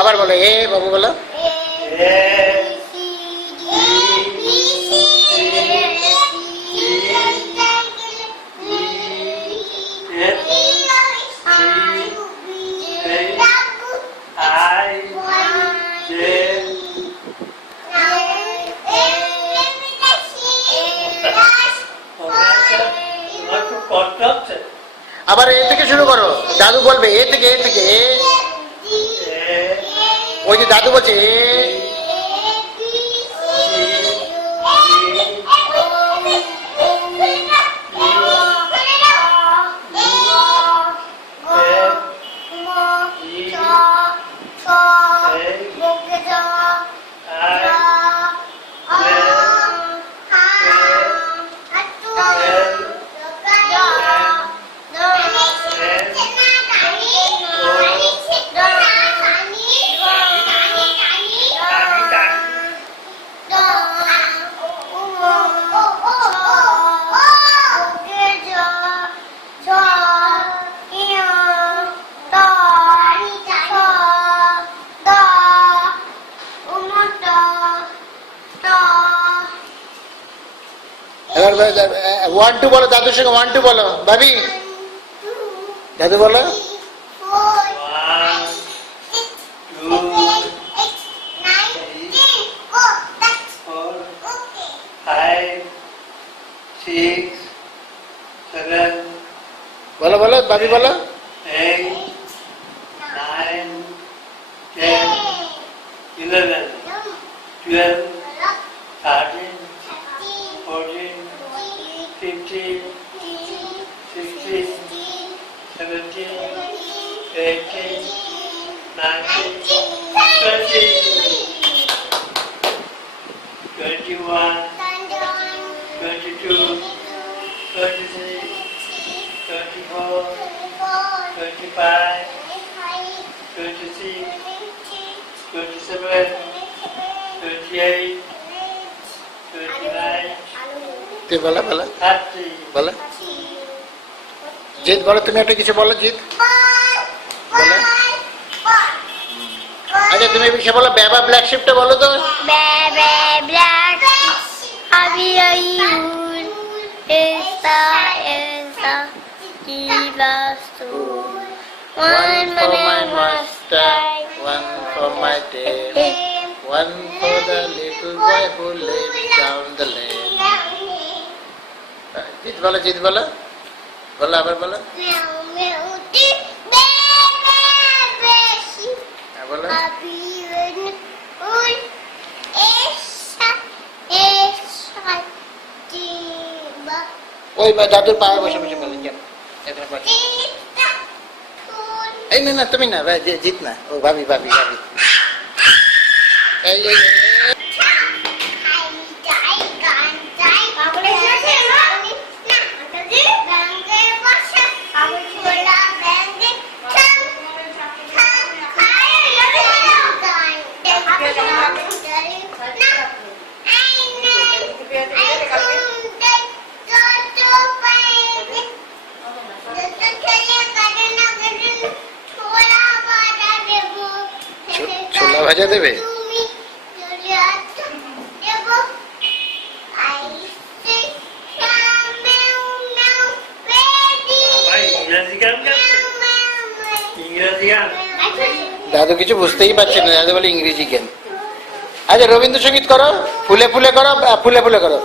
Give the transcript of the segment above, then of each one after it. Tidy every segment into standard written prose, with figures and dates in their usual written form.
আবার বলো এ বাবু বলো। আবার এ থেকে শুরু করো, দাদু বলবে এ থেকে এ। ওই যে দাদু বলছে এ। ওয়ান টু বলো, দাদুর সঙ্গে ওয়ান টু বলো ভাবি। দাদু বলো বলো বলো ভাবি বলো। 8, 9, 10, 11, 12, 13, 14, 15, 16, 17, 18, 19, 20, 21, 22, 23, 24, 25, 26, 27, 28, 29, তুই বলো বলো 30. বলো। জিৎ বলো, তুমি একটা কিছু বলো জিৎ বলো। আচ্ছা তুমি সে বলো বাবা ব্ল্যাক শিপটা বলো তো। One for my master, one for my day, one for the little boy who lives down the lane. Jeet বলো, জিৎ বলো বলো, আবার বলো বলো। ওই দাদুর পায়ে বসে বসে বলেন কেন? এই না না তুমি না জিৎ না, ও ভাবি ভাবি ভাবি। এই ছোলা ভাজা দেবে। দাদু কিছু বুঝতেই পারছে না, দাদু বলে ইংরেজি জ্ঞান। আচ্ছা রবীন্দ্রসঙ্গীত করো, ফুলে ফুলে করো, ফুলে ফুলে করো।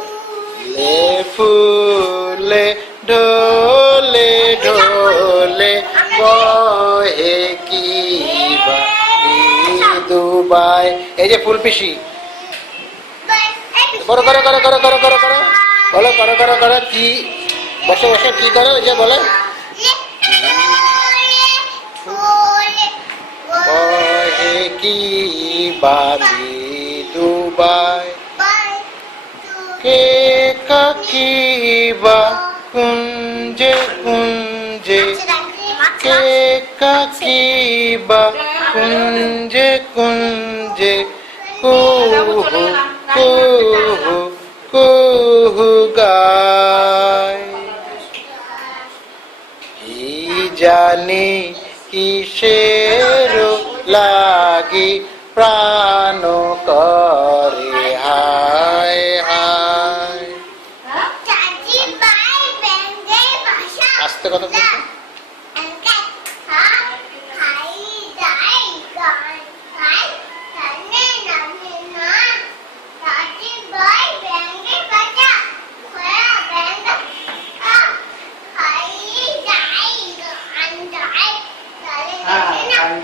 লে ফুলে ঢোলে ঢোলে বহে কি দুবাই। এই যে ফুল পিসি করো করো করো করো করো করো করো বলো, করো করো করো কি বসে বসে কি করো ওই যে বলে বহে কি বালি দুবাই কে কাকিবা কুঞ্জে কুঞ্জে কে কাকিবা কুঞ্জে কুঞ্জে কুহু কুহু কুহু গায়। কি জানি কিসের লা লাগি প্রাণ করে হায় হায়। আস্তে কথা বলছো।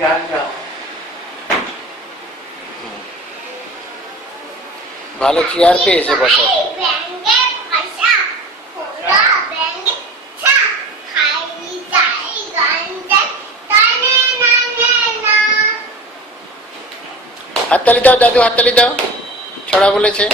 গান গাও। ভালো চেয়ার পেয়েছে বসো। হাততালি দাও দাদু, হাততালি দাও, ছড়া বলেছে।